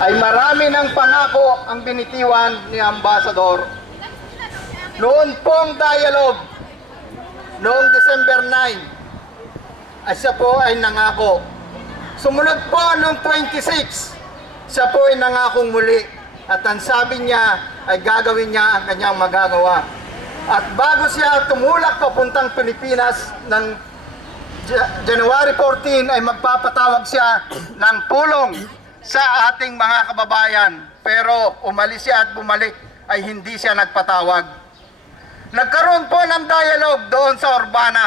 ay marami ng pangako ang binitiwan ni Ambassador. Noon pong dialogue, noong December 9, ay siya po ay nangako. Sumunod po noong 26, siya po ay nangakong muli. At ang sabi niya ay gagawin niya ang kanyang magagawa. At bago siya tumulak papuntang Pilipinas ng January 14 ay magpapatawag siya ng tulong sa ating mga kababayan, pero umalis siya at bumalik ay hindi siya nagpatawag. Nagkaroon po ng dialogue doon sa Urbana.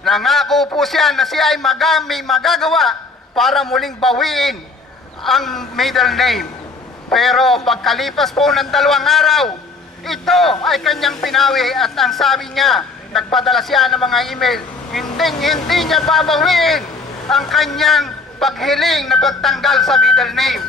Nangako po siya na siya ay may magagawa para muling bawiin ang middle name. Pero pagkalipas po ng 2 araw, ito ay kanyang pinawi at ang sabi niya, nagpadala siya ng mga email, hindi niya babawiin ang kanyang paghiling na pagtanggal sa middle name.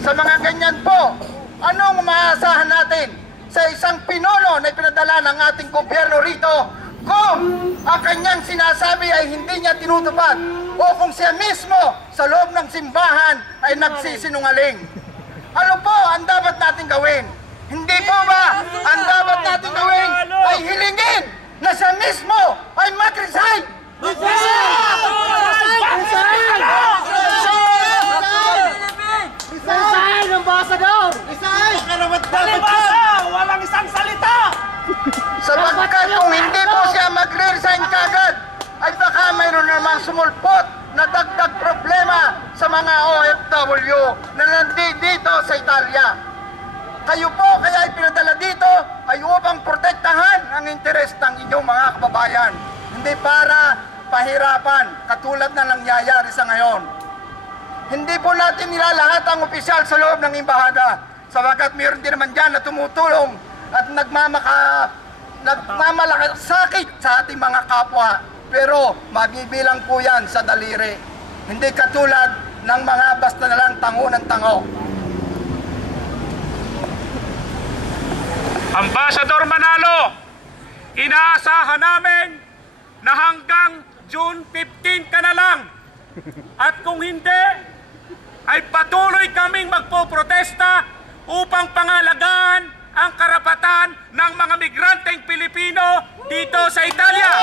Sa mga ganyan po, anong maasahan natin sa isang pinuno na ipinadala ng ating gobyerno rito kung ang kanyang sinasabi ay hindi niya tinutupad o kung siya mismo sa loob ng simbahan ay nagsisinungaling? Ano po ang dapat natin gawin? Hindi po ba ang dapat natin gawin ay hilingin na siya mismo ay mag-resign? Resign, Ambassador! Resign! Palibasa! Walang isang salita! Sapagkat kung hindi po siya mag-resign kagad, ay baka mayroon namang sumulpot na dagdag problema sa mga OFW na nandito sa Italia. Kayo po kaya ipinadala dito ay upang protektahan ang interes ng inyong mga kababayan. Hindi para pahirapan katulad na nangyayari sa ngayon. Hindi po natin nilalahat ang opisyal sa loob ng embahada sapagkat mayroon din naman dyan na tumutulong at nagmamalakasakit sa ating mga kapwa. Pero mabibilang po yan sa daliri. Hindi katulad ng mga basta na lang tango ng tango. Ambassador Manalo, inaasahan namin na hanggang June 15 ka na lang. At kung hindi, ay patuloy kaming magpoprotesta upang pangalagaan ang karapatan ng mga migranteng Pilipino dito sa Italia.